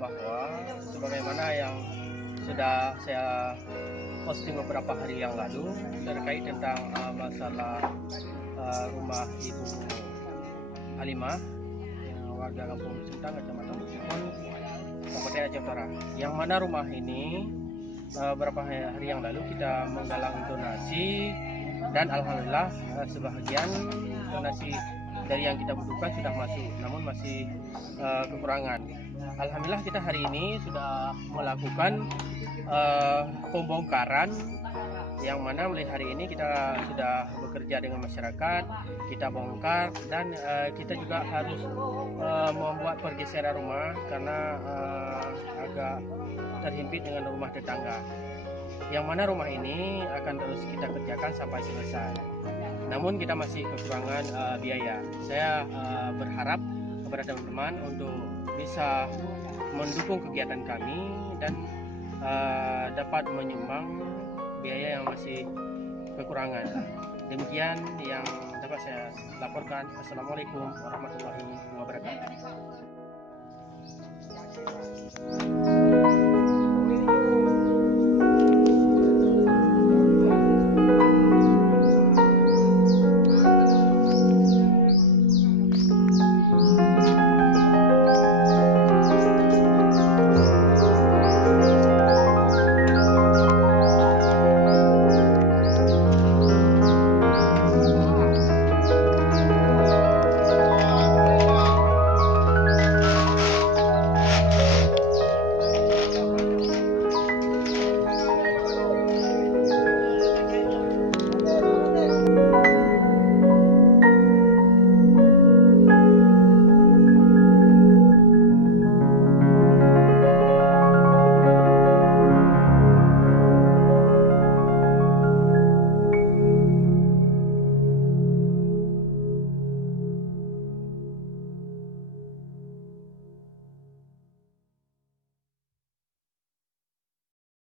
bahwa sebagaimana yang sudah saya posting beberapa hari yang lalu terkait tentang masalah rumah Ibu Halimah yang warga Kampung Sentang, Kecamatan Sukun, Kabupaten Aceh Utara. Yang mana rumah ini beberapa hari yang lalu kita menggalang donasi dan alhamdulillah sebagian donasi dari yang kita butuhkan sudah masuk, namun masih kekurangan. Alhamdulillah kita hari ini sudah melakukan pembongkaran, yang mana mulai hari ini kita sudah bekerja dengan masyarakat, kita bongkar dan kita juga harus membuat pergeseran rumah karena agak terhimpit dengan rumah tetangga. Yang mana rumah ini akan terus kita kerjakan sampai selesai. Namun kita masih kekurangan biaya. Saya berharap kepada teman-teman untuk bisa mendukung kegiatan kami dan dapat menyumbang biaya yang masih kekurangan. Demikian yang dapat saya laporkan. Assalamualaikum warahmatullahi wabarakatuh.